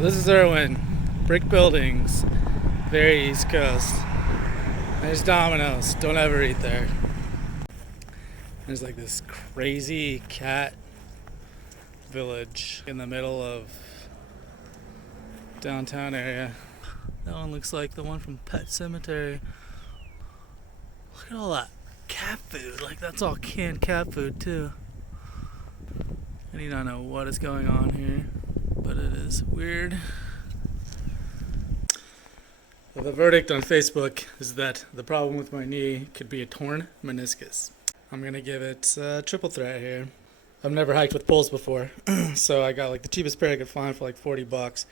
So this is Erwin. Brick buildings, very East Coast. There's Domino's. Don't ever eat there. There's like this crazy cat village in the middle of downtown area. That one looks like the one from Pet Cemetery. Look at all that cat food. Like that's all canned cat food too. I do not know what is going on here, but it is weird. Well, the verdict on Facebook is that the problem with my knee could be a torn meniscus. I'm gonna give it a triple threat here. I've never hiked with poles before, so I got like the cheapest pair I could find for like $40.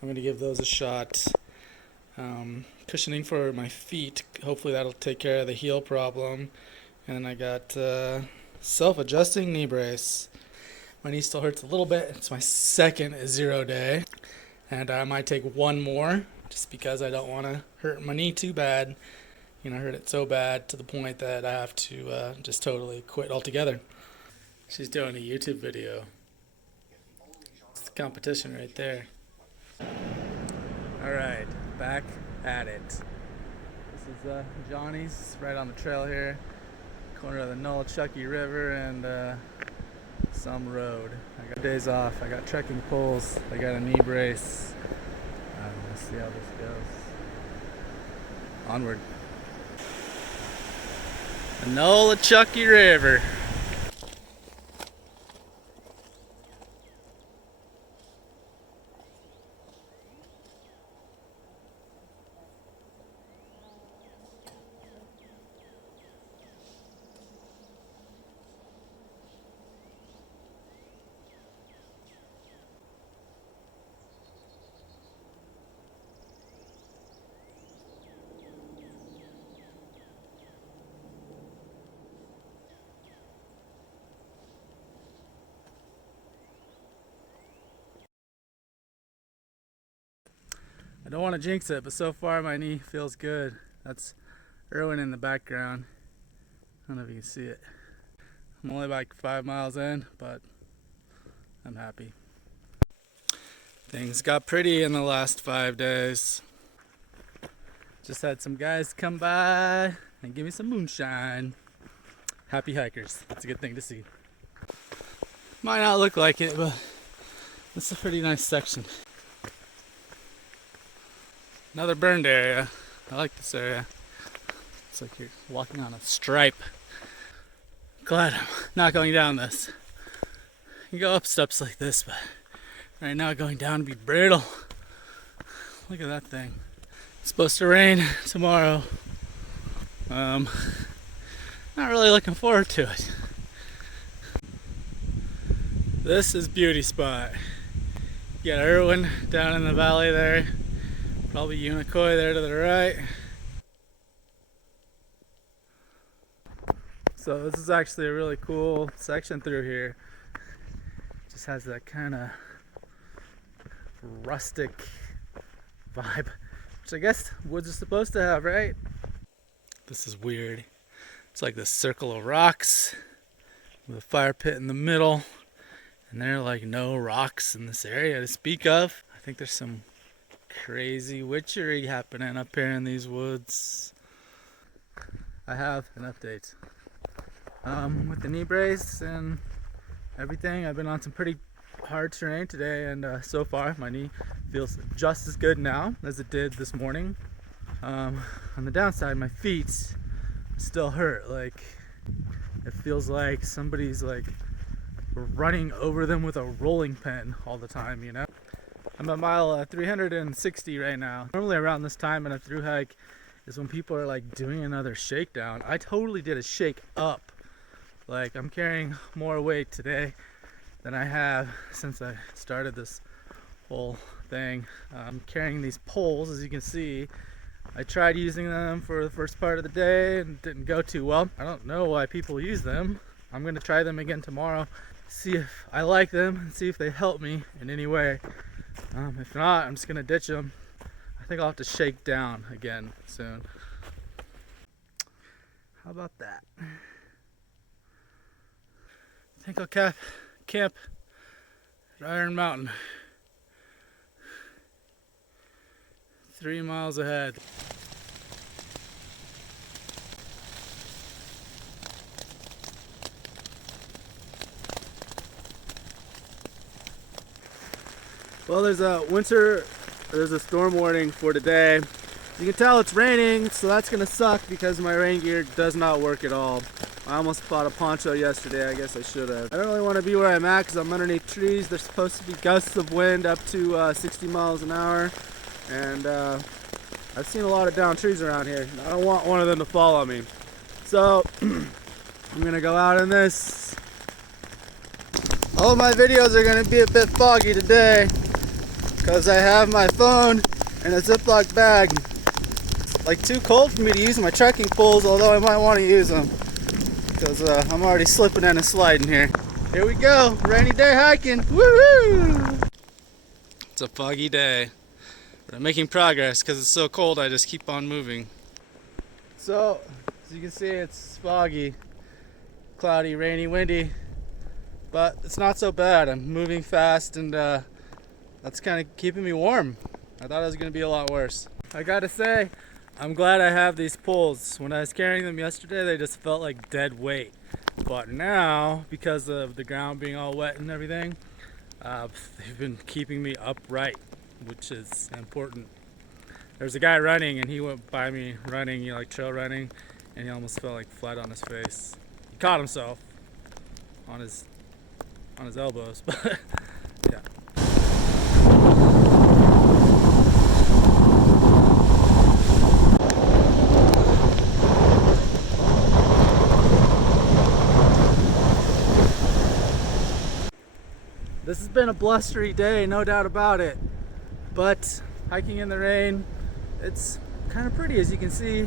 I'm gonna give those a shot. Cushioning for my feet. Hopefully that'll take care of the heel problem. And then I got self-adjusting knee brace. My knee still hurts a little bit. It's my second 0 day, and I might take one more just because I don't want to hurt my knee too bad. I hurt it so bad to the point that I have to just totally quit altogether. She's doing a YouTube video. It's the competition right there. Alright, back at it. This is Johnny's, right on the trail here. Corner of the Nolichucky River and some road. I got days off, I got trekking poles, I got a knee brace. Let's see how this goes. Onward. The Nolichucky River. I don't want to jinx it, but so far my knee feels good. That's Erwin in the background. I don't know if you can see it. I'm only like 5 miles in, but I'm happy. Things got pretty in the last 5 days. Just had some guys come by and give me some moonshine. Happy hikers. That's a good thing to see. Might not look like it, but it's a pretty nice section. Another burned area. I like this area. It's like you're walking on a stripe. Glad I'm not going down this. You go up steps like this, but right now going down would be brittle. Look at that thing. It's supposed to rain tomorrow. Not really looking forward to it. This is beauty spot. You got Erwin down in the valley there. Probably Unicoi there to the right. So this is actually a really cool section through here. Just has that kind of rustic vibe, which I guess woods are supposed to have, right? This is weird. It's like this circle of rocks with a fire pit in the middle, and there are like no rocks in this area to speak of. I think there's some crazy witchery happening up here in these woods. I have an update. With the knee brace and everything, I've been on some pretty hard terrain today, and so far my knee feels just as good now as it did this morning. On the downside, my feet still hurt. Like, it feels like somebody's like running over them with a rolling pin all the time, I'm at mile 360 right now. Normally around this time in a thru hike is when people are like doing another shakedown. I totally did a shake up. Like, I'm carrying more weight today than I have since I started this whole thing. I'm carrying these poles, as you can see. I tried using them for the first part of the day and didn't go too well. I don't know why people use them. I'm gonna try them again tomorrow, see if I like them and see if they help me in any way. If not, I'm just gonna ditch them. I think I'll have to shake down again soon. How about that? I think I'll camp at Iron Mountain. 3 miles ahead. Well, there's a storm warning for today. You can tell it's raining, so that's gonna suck because my rain gear does not work at all. I almost bought a poncho yesterday. I guess I should have. I don't really want to be where I'm at because I'm underneath trees. There's supposed to be gusts of wind up to 60 miles an hour, and I've seen a lot of downed trees around here. I don't want one of them to fall on me. So I'm gonna go out in this. All of my videos are gonna be a bit foggy today because I have my phone in a Ziploc bag. It's like too cold for me to use my trekking poles, although I might want to use them because I'm already slipping and sliding here. Here we go, rainy day hiking. Woohoo! It's a foggy day, but I'm making progress because it's so cold. I just keep on moving. So, as you can see, it's foggy, cloudy, rainy, windy, but it's not so bad. I'm moving fast, and that's kind of keeping me warm. I thought it was going to be a lot worse. I gotta say, I'm glad I have these poles. When I was carrying them yesterday, they just felt like dead weight. But now, because of the ground being all wet and everything, they've been keeping me upright, which is important. There's a guy running, and he went by me running, like trail running, and he almost fell like flat on his face. He caught himself on his elbows, but yeah. This has been a blustery day, no doubt about it, but hiking in the rain, it's kind of pretty. As you can see,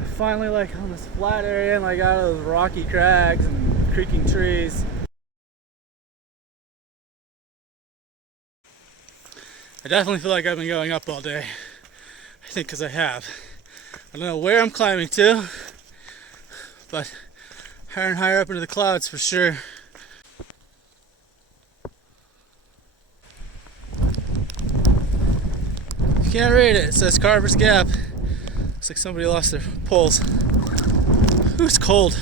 I finally like on this flat area and like out of those rocky crags and creaking trees. I definitely feel like I've been going up all day. I think because I have. I don't know where I'm climbing to, but higher and higher up into the clouds for sure. You can't read it. It says Carver's Gap. Looks like somebody lost their poles. Ooh, it's cold.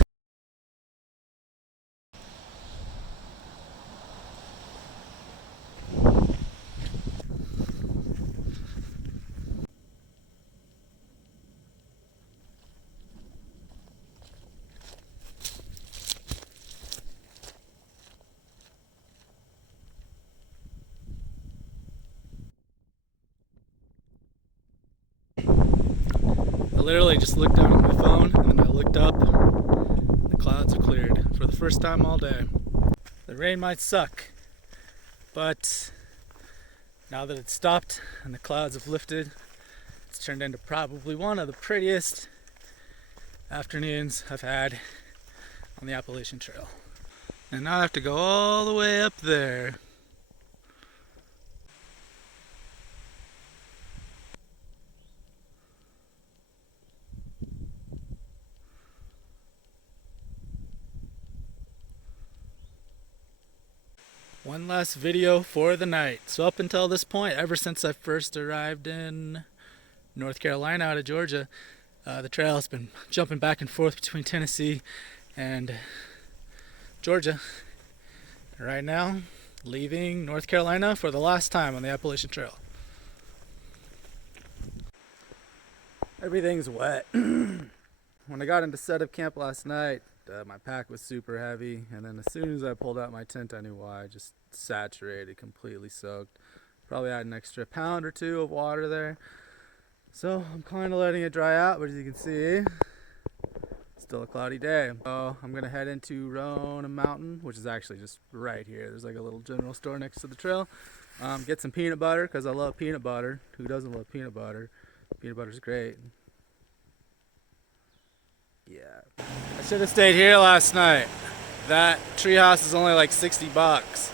I literally just looked down at my phone and then I looked up. The clouds are cleared for the first time all day. The rain might suck, but now that it's stopped and the clouds have lifted, it's turned into probably one of the prettiest afternoons I've had on the Appalachian Trail. And now I have to go all the way up there. One last video for the night. So up until this point, ever since I first arrived in North Carolina out of Georgia, the trail has been jumping back and forth between Tennessee and Georgia. Right now, leaving North Carolina for the last time on the Appalachian Trail. Everything's wet. When I got into setup camp last night, my pack was super heavy, and then as soon as I pulled out my tent, I knew why. Just saturated, completely soaked. Probably had an extra pound or two of water there. So I'm kind of letting it dry out, but as you can see, still a cloudy day. So I'm gonna head into Rona Mountain, which is actually just right here. There's like a little general store next to the trail. Get some peanut butter because I love peanut butter. Who doesn't love peanut butter? Peanut butter's great. Yeah. I should have stayed here last night. That treehouse is only like 60 bucks.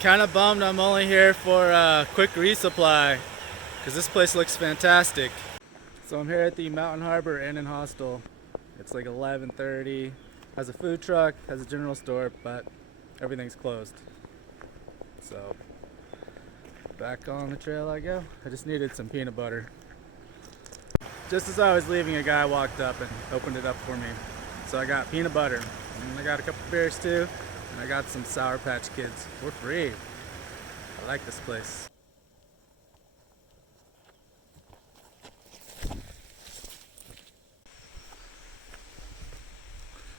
Kind of bummed I'm only here for a quick resupply because this place looks fantastic. So I'm here at the Mountain Harbor Inn and Hostel. It's like 11:30. Has a food truck, has a general store, but everything's closed. So Back on the trail I go. I just needed some peanut butter. Just as I was leaving, a guy walked up and opened it up for me. So I got peanut butter, and I got a couple beers too, and I got some Sour Patch Kids for free. I like this place.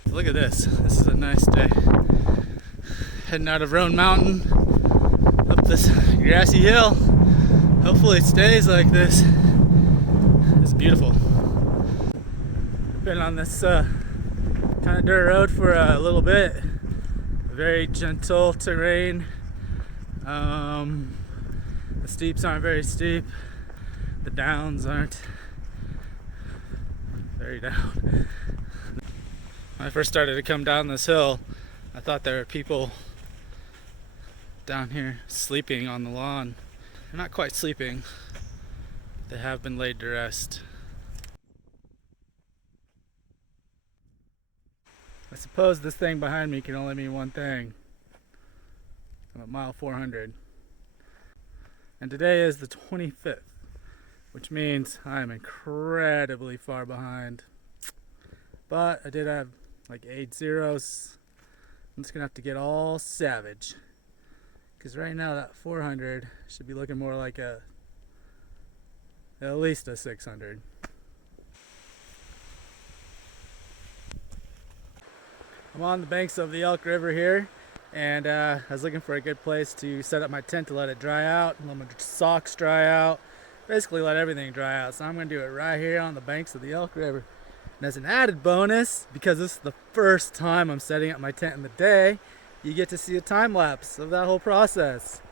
Look at this. This is a nice day. Heading out of Roan Mountain up this grassy hill. Hopefully it stays like this. It's beautiful. Been on this kind of dirt road for a little bit. Very gentle terrain. The steeps aren't very steep. The downs aren't very down. When I first started to come down this hill, I thought there were people down here sleeping on the lawn. They're not quite sleeping. They have been laid to rest. I suppose this thing behind me can only mean one thing. I'm at mile 400. And today is the 25th, which means I'm incredibly far behind. But I did have like 8 zeros. I'm just gonna have to get all savage. Because right now that 400 should be looking more like at least a 600. I'm on the banks of the Elk River here, and I was looking for a good place to set up my tent to let it dry out, let my socks dry out, basically let everything dry out. So I'm going to do it right here on the banks of the Elk River. And as an added bonus, because this is the first time I'm setting up my tent in the day, you get to see a time lapse of that whole process.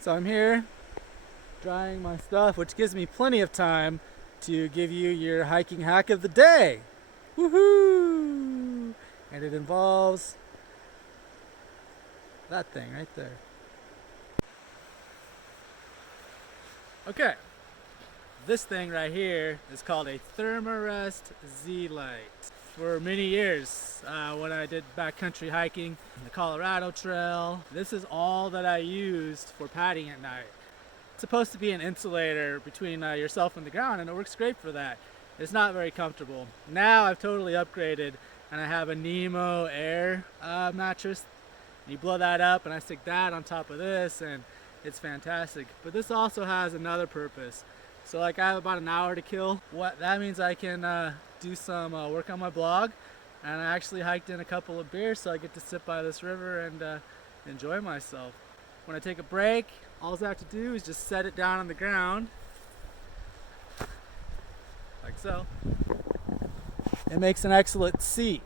So I'm here drying my stuff, which gives me plenty of time to give you your hiking hack of the day. Woohoo! And it involves that thing right there. Okay, this thing right here is called a Thermarest Z-Lite. For many years, when I did backcountry hiking, the Colorado Trail, this is all that I used for padding at night. It's supposed to be an insulator between yourself and the ground, and it works great for that. It's not very comfortable. Now I've totally upgraded, and I have a Nemo Air mattress. You blow that up, and I stick that on top of this, and it's fantastic. But this also has another purpose. So like I have about an hour to kill. What that means, I can do some work on my blog, and I actually hiked in a couple of beers, so I get to sit by this river and enjoy myself. When I take a break, all I have to do is just set it down on the ground, like so. It makes an excellent seat.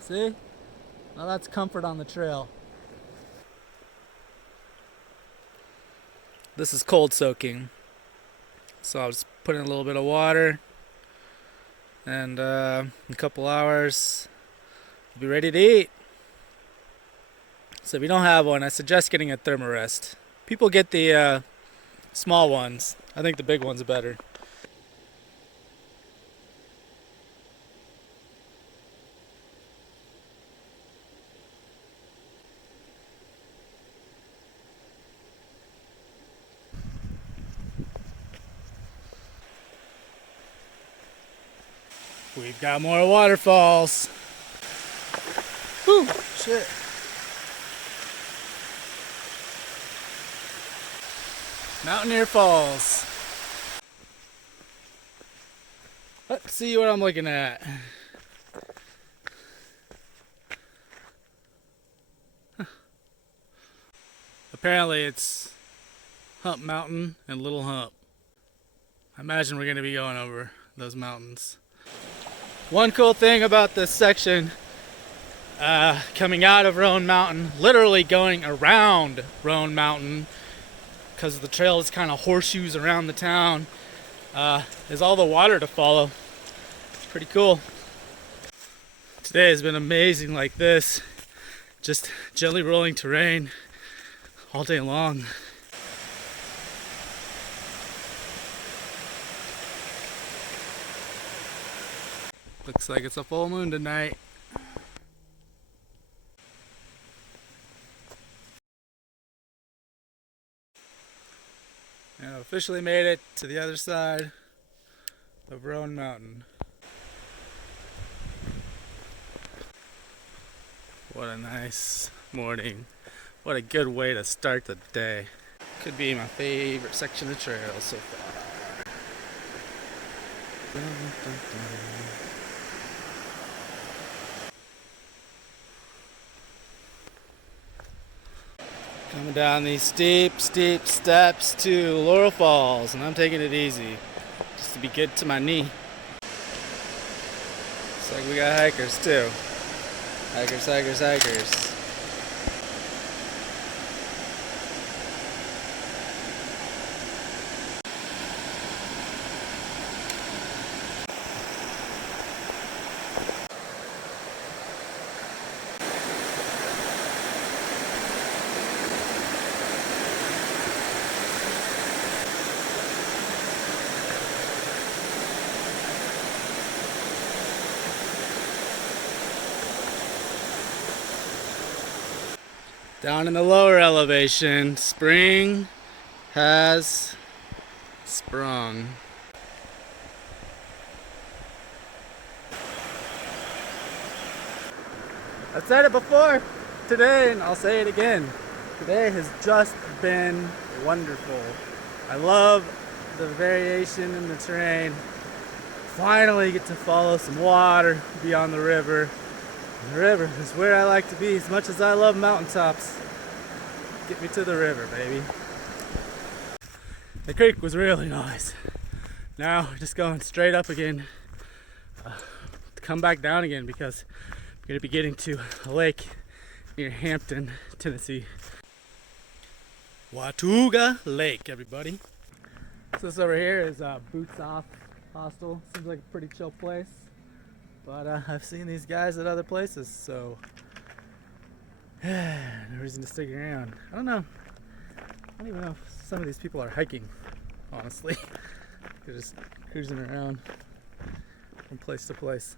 See? Now that's comfort on the trail. This is cold soaking. So I'll just put in a little bit of water, and in a couple hours be ready to eat. So if you don't have one, I suggest getting a Thermarest. People get the small ones. I think the big ones are better. We've got more waterfalls. Whew, shit. Mountaineer Falls. Let's see what I'm looking at. Apparently it's Hump Mountain and Little Hump. I imagine we're going to be going over those mountains. One cool thing about this section, coming out of Roan Mountain, literally going around Roan Mountain, because the trail is kind of horseshoes around the town, is all the water to follow. It's pretty cool. Today has been amazing like this. Just gently rolling terrain all day long. Looks like it's a full moon tonight. And I've officially made it to the other side of Roan Mountain. What a nice morning. What a good way to start the day. Could be my favorite section of trail so far. Dun, dun, dun. Coming down these steep steps to Laurel Falls, and I'm taking it easy, just to be good to my knee. Looks like we got hikers too. Hikers. Down in the lower elevation, spring has sprung. I've said it before today, and I'll say it again. Today has just been wonderful. I love the variation in the terrain. Finally get to follow some water beyond the river. The river is where I like to be as much as I love mountaintops. Get me to the river, baby. The creek was really nice. Now we're just going straight up again to come back down again because we're going to be getting to a lake near Hampton, Tennessee. Watauga Lake, everybody. So this over here is Boots Off Hostel. Seems like a pretty chill place. But I've seen these guys at other places, so no reason to stick around. I don't know. I don't even know if some of these people are hiking, honestly. They're just cruising around from place to place.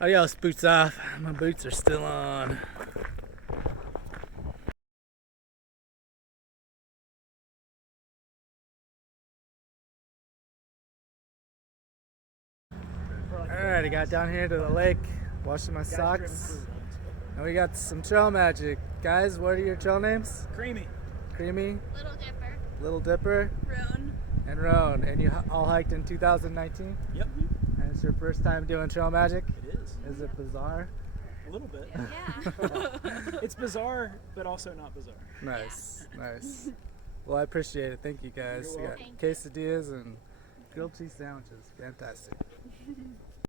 Adios, boots off. My boots are still on. Alright, I got down here to the lake, washing my socks. And we got some trail magic. Guys, what are your trail names? Creamy. Creamy. Little Dipper. Little Dipper. Roan. And Roan. And you all hiked in 2019? Yep. And it's your first time doing trail magic? It is. Is it bizarre? A little bit. Yeah. It's bizarre, but also not bizarre. Nice, nice. Well, I appreciate it. Thank you guys. You're We got welcome. quesadillas and grilled cheese sandwiches. Fantastic.